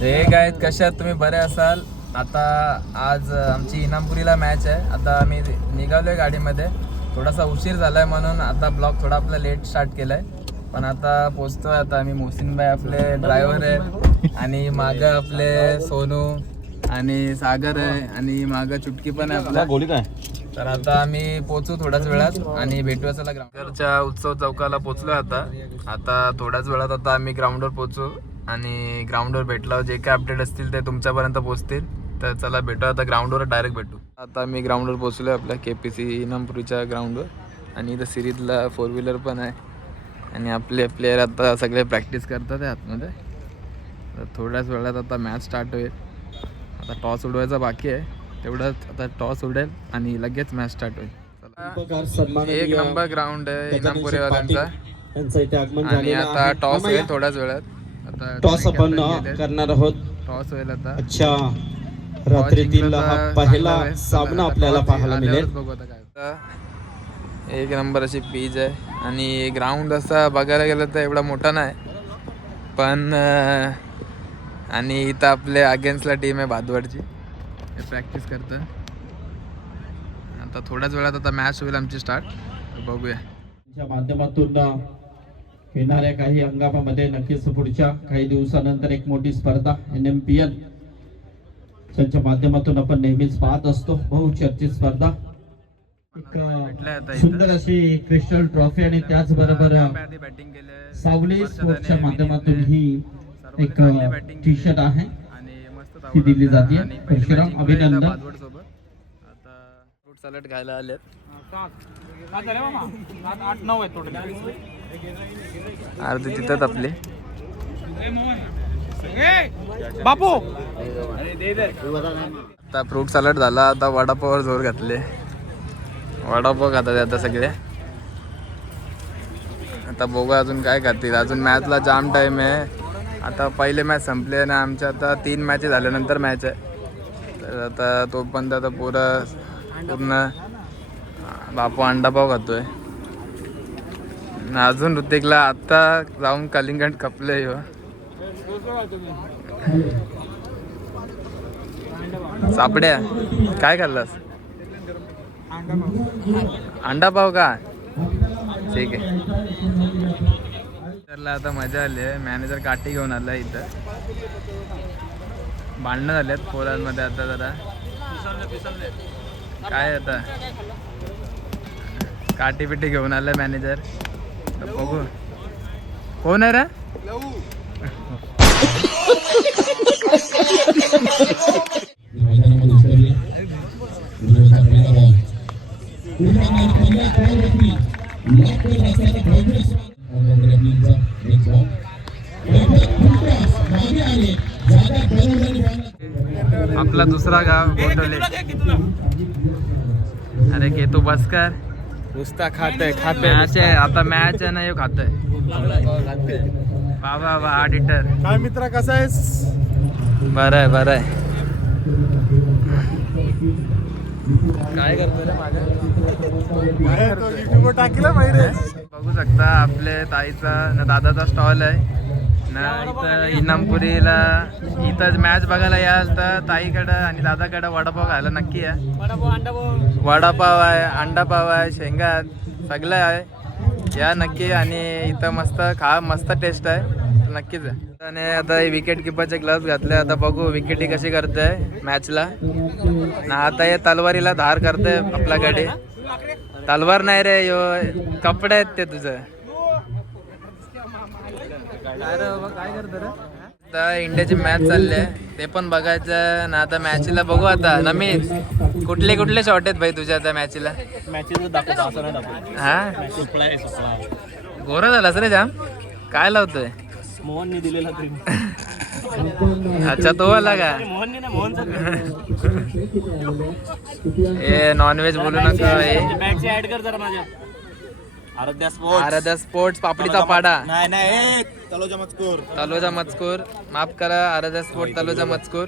हे गायत कशा आहात तुम्ही? बरे असाल? आता आज आमची इनामपुरीला मॅच आहे. आता आम्ही निघालोय गाडीमध्ये. थोडासा उशीर झालाय म्हणून आता ब्लॉग थोडा आपला लेट स्टार्ट केलाय, पण आता पोचतोय. आता आम्ही मोहसिन भाई आपले ड्रायव्हर आहे आणि मागं आपले सोनू आणि सागर आहे आणि मागं चुटकी पण आहे आपला. गोली काय? तर आता आम्ही पोचू थोड्याच वेळात आणि भेटूया. चला ग्राउंडच्या उत्सव चौकाला पोचलोय आता थोड्याच वेळात आता आम्ही ग्राउंडवर पोचू आणि ग्राउंडवर भेटल्यावर जे काय अपडेट असतील ते तुमच्यापर्यंत पोहोचतील. तर चला भेटू आता ग्राउंडवर, डायरेक्ट भेटू. आता आम्ही ग्राउंडवर पोचलोय आपल्या KPC इनामपुरीच्या ग्राउंडवर आणि इथं सिरीजला 4 व्हीलर पण आहे आणि आपले प्लेयर आता सगळे प्रॅक्टिस करतात आहे आतमध्ये. तर थोड्याच वेळात आता मॅच स्टार्ट होईल. आता टॉस उडवायचा बाकी आहे, तेवढंच आता टॉस उडेल आणि लगेच मॅच स्टार्ट होईल. एक नंबर ग्राउंड आहे इनामपुरीवाल्यांचा आणि आता टॉस होईल थोड्याच वेळात. आता टॉस आपण करणार आहोत. टॉस होईल आता. अच्छा, रात्रीतील हा पहिला सामना आपल्याला पाहायला मिळेल. बघू आता काय. एक नंबर अशी पीच आहे आणि ग्राउंड असा बघायला गेलं तर एवढा मोठा नाही, पण आणि इथं आपले अगेन्स्टला टीम आहे भादवडची, प्रॅक्टिस करतं. आता थोड्याच वेळात आता मॅच होईल आमची स्टार्ट. बघूया. माध्यमातून येणाऱ्या काही हंगामामध्ये नक्कीच पुढच्या काही दिवसानंतर एक मोठी स्पर्धा NMPL त्यांच्या माध्यमातून आपण नेहमीच पाहत असतो. बहुचर्चित स्पर्धा, एक सुंदर अशी क्रिस्टल ट्रॉफी आणि त्याचबरोबर सावली स्पोर्ट्सच्या माध्यमातून ही एक टी-शर्ट आहे ती दिली जाते. परशुराम अभिनंदन. आता फ्रूट सॅलड खायला आलेत. 8-9 आहे टोटल. अर्धी तिथंच आपली बापू. आता फ्रूट सॅलड झाला. आता वडापाववर जोर घातले. वडापाव खातात आता सगळे. आता बघूया अजून काय खातील. अजून मॅचला जाम टाईम आहे. आता पहिले मॅच संपले ना आमच्या. आता 3 मॅचेस झाल्यानंतर मॅच आहे. तर आता तोपर्यंत आता पूर्ण बापू अंडापाव खातोय. अजून ऋतिकला आता जाऊन कलिंगड कपले. सापड्या काय खाल्लास? अंडापाव का? ठीक आहे. तरला आता मजा आली आहे. मॅनेजर काठी घेऊन आला इथं. भांडणं झालेत पोरांमध्ये आता जरा. काय आता काठी पिठी घेऊन आलाय मॅनेजर. बघू कोण आहे रे? आपला दुसरा गाव गोटोले. अरे के तू बस कर. नुसता खाते मॅच आहे आता. मॅच आहे ना, हे खातोय. बाबा ऑडिटर काय मित्रा, कसा आहेस? बरं आहे बरं आहे. काय करतोय रे युट्यूबवर टाकलं माहिती. बघू शकता आपले ताईचा ना दादाचा स्टॉल आहे ना इथं इनामपुरीला. इथं मॅच बघायला याल तर ताईकडं आणि दादाकडं वडापाव खायला नक्की या. वडापाव आहे, अंडापाव आहे, शेंगा सगळं आहे. या नक्की. आणि इथं मस्त टेस्ट आहे. नक्कीच आहे. आणि आता विकेट किपरचे ग्लव्स घातले. आता बघू विकेटी कशी करते मॅचला ना. आता हे तलवारीला धार करते आपल्याकडे. तलवार नाही रे, यो कपडे आहेत ते तुझं. काय करतो रे? आता इंडियाची मॅच चालली आहे, ते पण बघायचं ना. आता मॅचला बघू. आता नमीन कुठले शॉट आहेत भाई तुझ्या आता मॅचला? हा गोरा झालास रे जाम. काय लावतोय? मोहनने दिलेला अच्छा तो वाला का? ए नॉनव्हेज बोलू नका. ऍड कर जरा माझ्या. आराध्या स्पोर्ट्स पापडीचा पाडा. नाही तलोजा मजकूर माफ करा. आराध्या स्पोर्ट तलोजा मजकूर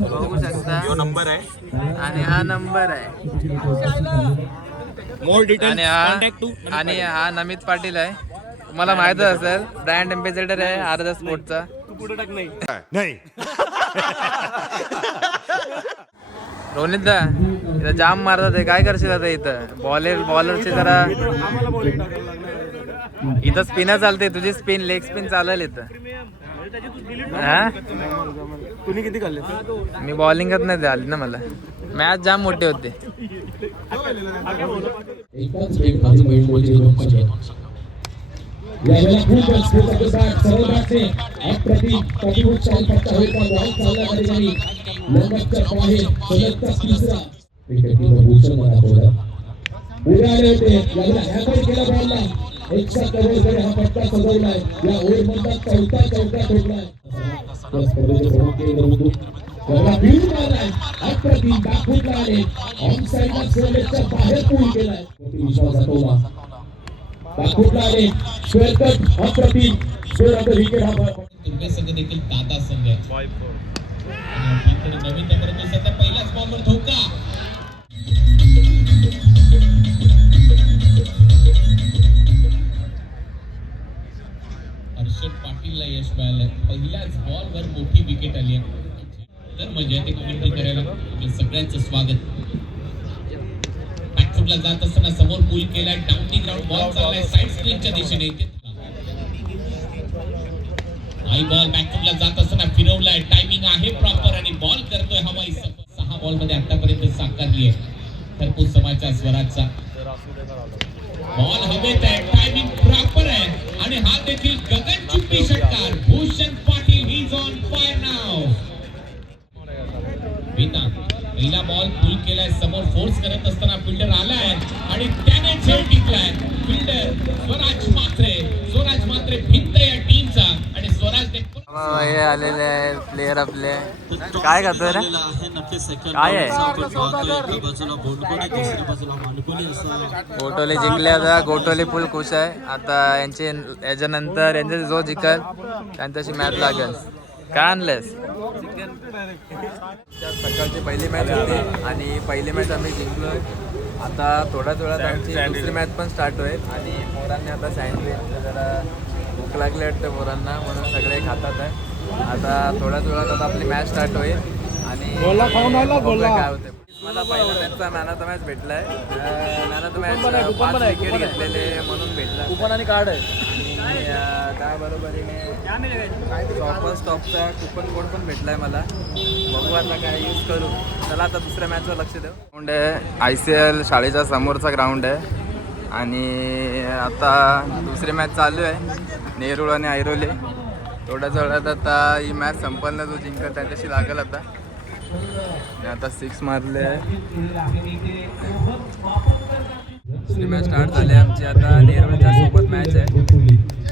बघू शकता. नंबर आहे आणि हा नंबर आहे. आणि हा नमित पाटील आहे. तुम्हाला माहितच असेल, ब्रँड अँबॅसेडर आहे आराध्या स्पोर्टचा. पुढे टाक नाही. नाही. रोनित दा इथं जाम मारतात आहे, काय करशील आता इथं बॉलरची जरा आम्हाला बॉलिंग टाकायला लागणार. इथं स्पिनर चालते, तुझी स्पिन लेग स्पिन चालेल इथं. हा तुम्ही किती खाल्ले? मी बॉलिंगच नाही झाली ना, मला मॅच जाम मोठे होते. एकच एक बाजू बैल बोलते दोन पंच. यावेळेला खूपच प्रतिसाद सर्वांचे अप्रतिम प्रतिभूत चाल फटका होईल का बॉल चालला ठिकाणी लंगटच्या बाहेर सलगचा तिसरा विकेटकीपर भूषण मला बोला उड्या आले होते. यावेळेला हॅमर केला बॉलला एकशा करोडकडे हा फटका सजवलाय. या ओव्हर मधला चौथा ठोकलाय. या स्पर्धेचे प्रमुख केंद्र त्याला बिल मारलाय. अप्रतिम दाखवून आले ऑन साइडला सलगच्या बाहेर पूल केलाय. विश्वास दाखवला दाखवला आले स्क्वेअर कट अप्रतिम स्क्वेअर ऑफ द विकेट. हा तुर्वे संघ देखील दादा संघ आहे आणि इकडे नवीन नंबर तो सध्या पहिल्याच बॉलवर धोका. हर्षद पाटीलला यश मिळालं. पहिल्याच बॉलवर मोठी विकेट आली आहे. तर मजा येते कमेंट्री करायला. आपल्या सगळ्यांचं स्वागत. बॅकफुटला जात असताना समोर पूल केलाय. डाउनी ग्राउंड बॉल चाललाय साइड स्क्रीनच्या दिशेने. हाई बॉल बॅकफुटला जात असताना फिरवलाय. टायमिंग आहे प्रॉपर आणि बॉल करतोय हवाई सफर. 6 बॉल मध्ये आतापर्यंत साकारली आहे खरपूर समाजच्या स्वराजचा. बॉल हवेत आहे. टायमिंग प्रॉपर आहे आणि हा देखील गगनचुंबी षटकार. Bhushan Patil he is on fire नाव. बिना पहिला बॉल पुल केलाय. समोर फोर्स करत असताना फिल्डर आलाय आणि त्याने झेल टिकलाय. फिल्डर स्वराज मात्रे भिंत या टीमचा आणि स्वराज हे आलेले आहे प्लेयर आपले. काय करतोय रे? काय आहे? गोटोले जिंकले. आता गोटोले फुल खुश आहे. आता याच्यानंतर यांचे जो जिंकल त्यांच्याशी मॅच लागेल. काय आणलंस? सकाळची पहिली मॅच होती आणि पहिली मॅच आम्ही जिंकलोय. आता थोड्याच वेळात आमची दुसरी मॅच पण स्टार्ट होईल आणि मोरांनी आता सँडविच जरा भूक लागली वाटतं मोरांना म्हणून सगळे खातात आहे. आता थोड्याच वेळात आता आपली मॅच स्टार्ट होईल आणि काय होते. मला पहिल्या मॅचचा मॅन ऑफ द मॅच भेटलाय. Man of the match 5 wicket घेतलेले म्हणून भेटला. कुपन आणि कार्ड आहे आणि त्या बरोबरीने स्टॉपचा कुपन कोड पण भेटलाय मला. बघू आता काय यूज करू. चला आता दुसऱ्या मॅचवर लक्ष देऊ. ग्राउंड आहे ICL शाळेच्या समोरचा ग्राउंड आहे आणि आता दुसरी मॅच चालू आहे नेरूळ आणि ऐरोली. थोड्याच वेळात आता ही मॅच संपन्न. जो जिंकत त्याच्याशी लागेल. आता 6 मारले आहे. दुसरी मॅच स्टार्ट झाली आमची. आता नेरूळच्या सोबत मॅच आहे.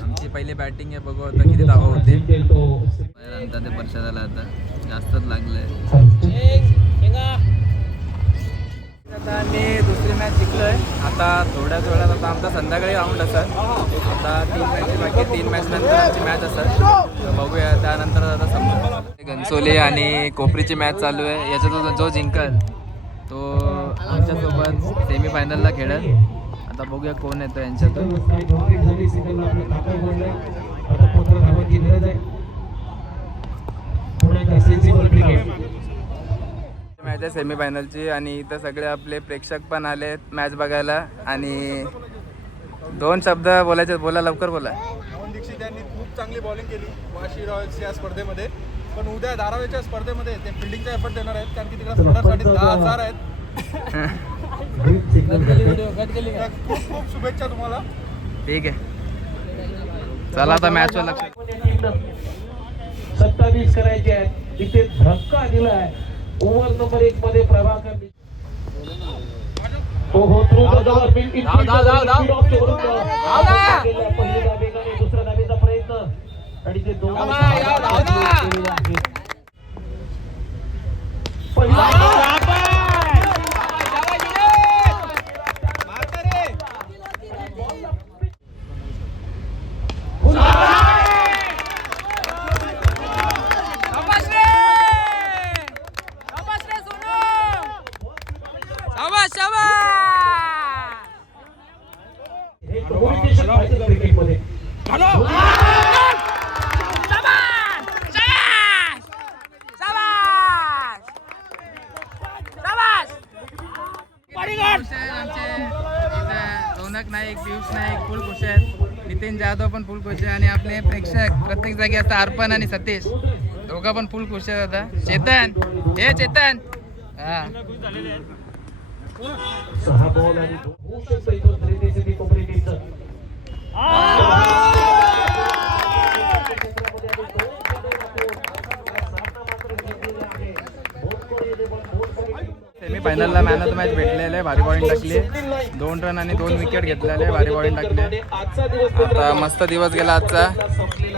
आमची पहिली बॅटिंग आहे. बघू आता किती धावा होते. नंतर ते परशा झाला. आता जास्तच लागलं आहे. आता आम्ही दुसरी मॅच जिंकलोय. आता थोड्याच वेळात आता आमचा संध्याकाळी राऊंड असेल. आता 3 मॅच बाकी 3 मॅच नंतर आमची मॅच असेल. तर बघूया त्यानंतर आता समजा घनसोली आणि कोपरीची मॅच चालू आहे. याच्यात जो जिंकल तो आमच्यासोबत सेमीफायनलला खेळेल. आता बघूया कोण येतं यांच्यातून. मॅच आहे सेमीफायनलची आणि इथं सगळे आपले प्रेक्षक पण आलेत मॅच बघायला. आणि 2 शब्द बोलायचे. बोला लवकर बोला. मोहन दीक्षित यांनी खूप चांगली बॉलिंग केली वाशी रॉयल्स या स्पर्धेमध्ये. पण उद्या धारावीच्या स्पर्धेमध्ये ते फिल्डिंगचा एफर्ट देणार आहेत कारण की तिकडे स्पर्धासाठी 10,000 आहेत. खूप खूप शुभेच्छा तुम्हाला. ठीक आहे चला आता मॅचवर लक्ष. 27 करायचे आहेत. इथे धक्का दिलाय ओव्हर नंबर 1 मध्ये प्रभाकर. हो थ्रू द जवळ पहिली वेगाने दुसऱ्या धावेचा प्रयत्न आणि ते 2 क्रिकेटमध्ये नाईक, पियुष नाईक फुल खुश आहेत, नितीन जाधव पण फुल खुश आहे आणि आपले प्रेक्षक प्रत्येक जागी असतात अर्पण आणि सतीश दोघं पण फुल खुश आहेत. आता चेतन, हे चेतन हा 6 बॉल आणि होऊ शकतं इथं खरेदीचं ती कोपरी टीमचं. सेमी फायनलला मॅन ऑफ द मॅच भेटलेले, भारी बॉलिंग टाकली, 2 रन आणि 2 विकेट घेतलेले, भारी बॉलिंग टाकले. आता मस्त दिवस गेला आजचा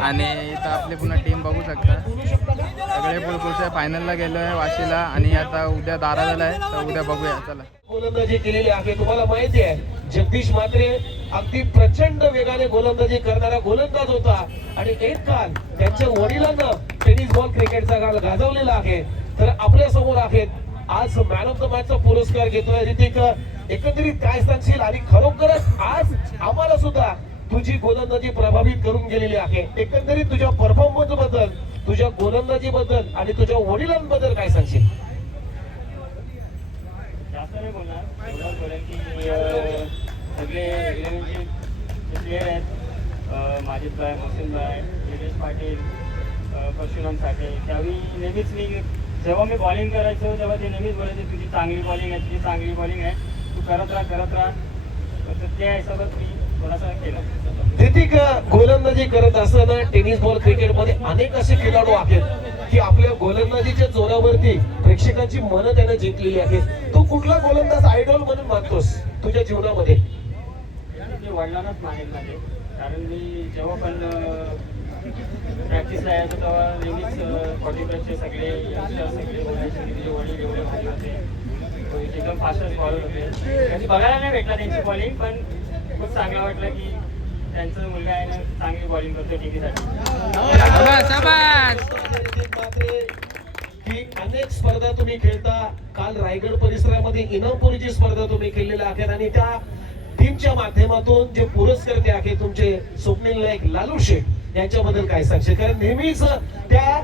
आणि इथं आपली पुन्हा टीम बघू शकता सगळे फुल खुश आहे. फायनलला गेलो आहे वाशीला आणि आता उद्या दाराला आहे, तर उद्या बघूया. चला गोलंदाजी केलेली आहे. तुम्हाला माहिती आहे जगदीश म्हात्रे अगदी प्रचंड वेगाने गोलंदाजी करणारा गोलंदाज होता आणि एक काल त्यांच्या वडिलांना टेनिस बॉल क्रिकेटचा काल गाजवलेला आहे. तर आपल्या समोर आहेत आज मॅन ऑफ द मॅचचा पुरस्कार घेतोय ऋतिक. एकंदरीत काय सांगशील आणि खरोखरच आज आम्हाला सुद्धा तुझी गोलंदाजी प्रभावित करून गेलेली आहे. एकंदरीत तुझ्या परफॉर्मन्स बद्दल, तुझ्या गोलंदाजी बद्दल आणि तुझ्या वडिलांबद्दल काय सांगशील? जास्त नाही बोलणार, एवढंच बोलेन की सगळे 11चे प्लेयर आहेत, माजिद भाई, मोहसिन भाई, योगेश पाटील, परशुराम साठे. त्यावेळी नेहमीच जेव्हा मी बॉलिंग करायचो तेव्हा ते नेहमीच बोलायचे तुझी चांगली बॉलिंग आहे, तुझी चांगली बॉलिंग आहे, तू करत राहा. तर त्या हिशोबात मी थोडासा केला. ऋतिक, गोलंदाजी करत असताना टेनिस बॉल क्रिकेटमध्ये अनेक असे खेळाडू आहेत की आपल्या गोलंदाजीच्या जोरावरती प्रेक्षकांची मनं त्यानं जिंकलेली आहेत. तू कुठला गोलंदाज आयडॉल म्हणून मानतोस तुझ्या जीवनामध्ये? ते वडिलांनाच मानेल माझे, कारण मी जेव्हा पण प्रॅक्टिसला यायचो तेव्हा नेहमीच 40+चे सगळे यंगस्टर सगळे बोलायचे की तुझे वडील एवढे भारी होते, एकदम फास्टच बॉलर होते. त्यांनी बघायला नाही भेटला त्यांची बॉलिंग, पण खूप चांगलं वाटलं की त्यांचा मुलगा आहे ना चांगली बॉलिंग करतो टीव्हीसाठी. की अनेक स्पर्धा तुम्ही खेळता. काल रायगड परिसरामध्ये इनामपुरीची स्पर्धा तुम्ही खेळलेल्या आहेत आणि त्या टीमच्या माध्यमातून जे पुरस्कर्ते आहे तुमचे स्वप्नील नाईक, लालू शेख यांच्याबद्दल काय सांगशील? कारण नेहमीच त्या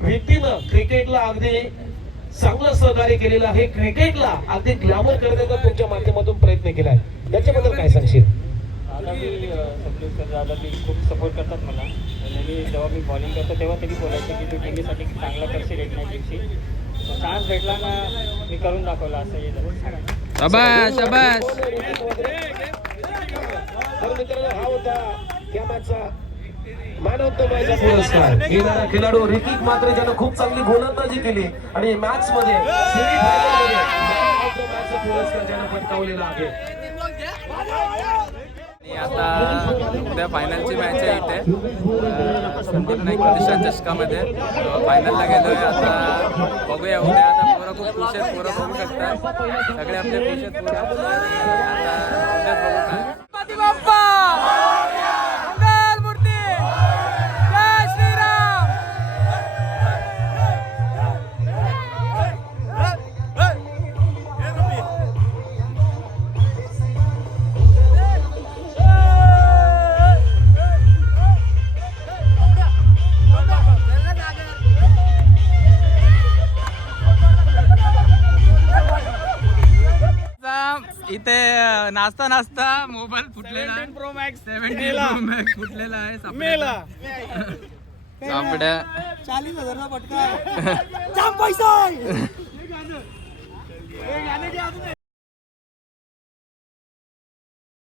व्यक्तीनं क्रिकेटला अगदी चांगलं सहकार्य केलेलं आहे, क्रिकेटला अगदी ग्लॅमर करण्याचा तुमच्या माध्यमातून प्रयत्न केलाय, याच्याबद्दल काय सांगशील? दादा मी स्वप्नील सर दादा मी खूप सपोर्ट करतात मला. नेहमी जेव्हा मी बॉलिंग करतो तेव्हा तरी बोलायचे की तू टीमसाठी चांगला करशील एक नाही दिवशी. चान्स भेटला ना मी करून दाखवला असं हे शाबास शाबास. तर मित्रांनो, हा होता या मॅचचा मॅन ऑफ द मॅच पुरस्कार घेणारा खेळाडू ऋतिक म्हात्रे, ज्यानं खूप चांगली गोलंदाजी केली आणि मॅच मध्ये सेमीफायनलमध्ये मॅन ऑफ द मॅचचा पुरस्कार ज्यानं पटकावलेला आहे. आणि आता उद्या फायनलची मॅच आहे इथे संदीप नाईक प्रतिष्ठान चषकामध्ये. फायनलला गेलोय, आता बघूया उद्या. आता पोरं खूप खुश आहेत, पोरं बघू शकतात सगळे आपले खुश आहेत पोरं. आता उद्याच बघू काय. इथे नाचता मोबाईल फुटलेला आहे, 17 Pro Max फुटलेला आहे सापड्या 40,000 पटका पैसा